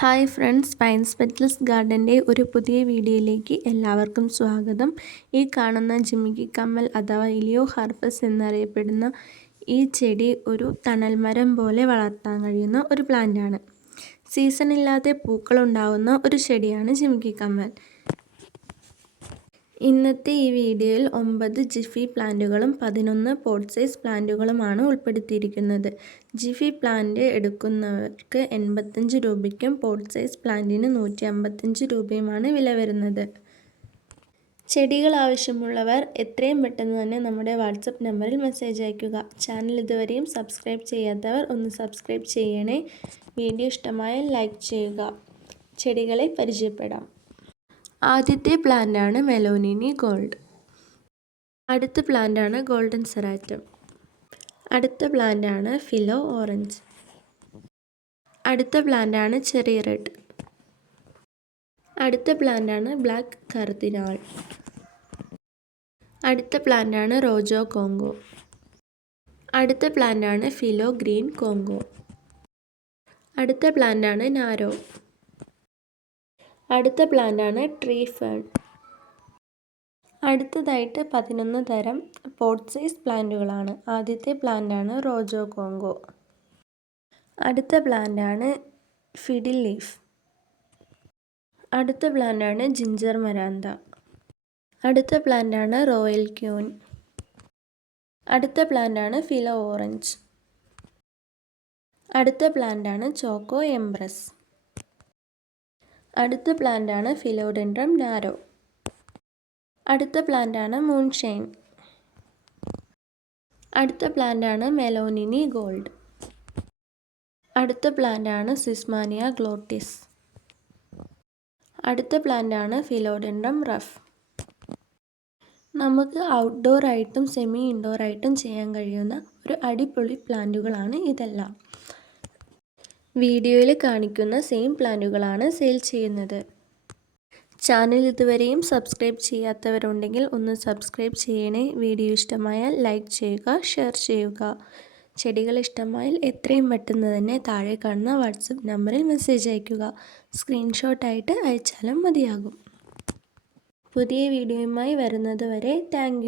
Hi friends pines petals ഗാർഡന്റെ ഒരു പുതിയ വീഡിയോയിലേക്ക് എല്ലാവർക്കും സ്വാഗതം. ഈ കാണുന്ന ജിമിക്കി കമ്മൽ അഥവാ ഇലിയോ ഹാർപ്പസ് എന്നറിയപ്പെടുന്ന ഈ ചെടി ഒരു തണൽ മരം പോലെ വളർത്താൻ കഴിയുന്ന ഒരു പ്ലാന്റാണ്. സീസണില്ലാതെ പൂക്കളുണ്ടാവുന്ന ഒരു ചെടിയാണ് ജിമിക്കി കമ്മൽ. ഇന്നത്തെ ഈ വീഡിയോയിൽ ഒമ്പത് ജിഫി പ്ലാന്റുകളും പതിനൊന്ന് പോട്ട് സൈസ് പ്ലാന്റുകളുമാണ് ഉൾപ്പെടുത്തിയിരിക്കുന്നത്. ജിഫി പ്ലാന്റ് എടുക്കുന്നവർക്ക് എൺപത്തഞ്ച് രൂപയ്ക്കും പോട്ട് സൈസ് പ്ലാന്റിന് നൂറ്റി അമ്പത്തഞ്ച് രൂപയുമാണ് വില വരുന്നത്. ചെടികൾ ആവശ്യമുള്ളവർ എത്രയും പെട്ടെന്ന് തന്നെ നമ്മുടെ വാട്സപ്പ് നമ്പറിൽ മെസ്സേജ് അയയ്ക്കുക. ചാനൽ ഇതുവരെയും സബ്സ്ക്രൈബ് ചെയ്യാത്തവർ ഒന്ന് സബ്സ്ക്രൈബ് ചെയ്യണേ. വീഡിയോ ഇഷ്ടമായാൽ ലൈക്ക് ചെയ്യുക. ചെടികളെ പരിചയപ്പെടാം. ആദ്യത്തെ പ്ലാന്റാണ് മെലോനിനി ഗോൾഡ്. അടുത്ത പ്ലാന്റാണ് ഗോൾഡൻ സെറാറ്റം. അടുത്ത പ്ലാന്റാണ് ഫിലോ ഓറഞ്ച്. അടുത്ത പ്ലാന്റാണ് ചെറിയ റെഡ്. അടുത്ത പ്ലാന്റാണ് ബ്ലാക്ക് കർദിനാൾ. അടുത്ത പ്ലാന്റാണ് റോജോ കോങ്കോ. അടുത്ത പ്ലാന്റാണ് ഫിലോ ഗ്രീൻ കോങ്കോ. അടുത്ത പ്ലാന്റാണ് നാരോ. അടുത്ത പ്ലാന്റാണ് ട്രീ ഫേൺ അടുത്തതായിട്ട് പതിനൊന്ന് തരം പോട്ട് സൈസ് പ്ലാന്റുകളാണ്. ആദ്യത്തെ പ്ലാന്റാണ് റോജോ കോങ്കോ. അടുത്ത പ്ലാന്റാണ് ഫിഡിൽ ലീഫ്. അടുത്ത പ്ലാന്റാണ് ജിഞ്ചർ മരാന്ത. അടുത്ത പ്ലാന്റാണ് റോയൽ ക്യൂൻ. അടുത്ത പ്ലാന്റാണ് ഫിലോ ഓറഞ്ച്. അടുത്ത പ്ലാന്റാണ് ചോക്കോ എംബ്രസ്. അടുത്ത പ്ലാന്റാണ് ഫിലോഡെൻഡ്രം നാരോ. അടുത്ത പ്ലാന്റാണ് മൂൺഷൈൻ അടുത്ത പ്ലാന്റാണ് മെലോനിനി ഗോൾഡ്. അടുത്ത പ്ലാന്റാണ് സിസ്മാനിയ ഗ്ലോട്ടിസ് അടുത്ത പ്ലാന്റാണ് ഫിലോഡെൻഡ്രം റഫ്. നമുക്ക് ഔട്ട്ഡോർ ആയിട്ടും സെമി ഇൻഡോർ ആയിട്ടും ചെയ്യാൻ കഴിയുന്ന ഒരു അടിപൊളി പ്ലാന്റുകളാണ് ഇതെല്ലാം. വീഡിയോയിൽ കാണിക്കുന്ന സെയിം പ്ലാന്റുകളാണ് സെയിൽ ചെയ്യുന്നത്. ചാനൽ ഇതുവരെയും സബ്സ്ക്രൈബ് ചെയ്യാത്തവരുണ്ടെങ്കിൽ ഒന്ന് സബ്സ്ക്രൈബ് ചെയ്യണേ. വീഡിയോ ഇഷ്ടമായാൽ ലൈക്ക് ചെയ്യുക ഷെയർ ചെയ്യുക. ചെടികൾ ഇഷ്ടമായാൽ എത്രയും പെട്ടെന്ന് തന്നെ താഴെ കാണുന്ന വാട്സപ്പ് നമ്പറിൽ മെസ്സേജ് അയയ്ക്കുക. സ്ക്രീൻഷോട്ടായിട്ട് അയച്ചാലും മതിയാകും. പുതിയ വീഡിയോയുമായി വരുന്നത് വരെ താങ്ക്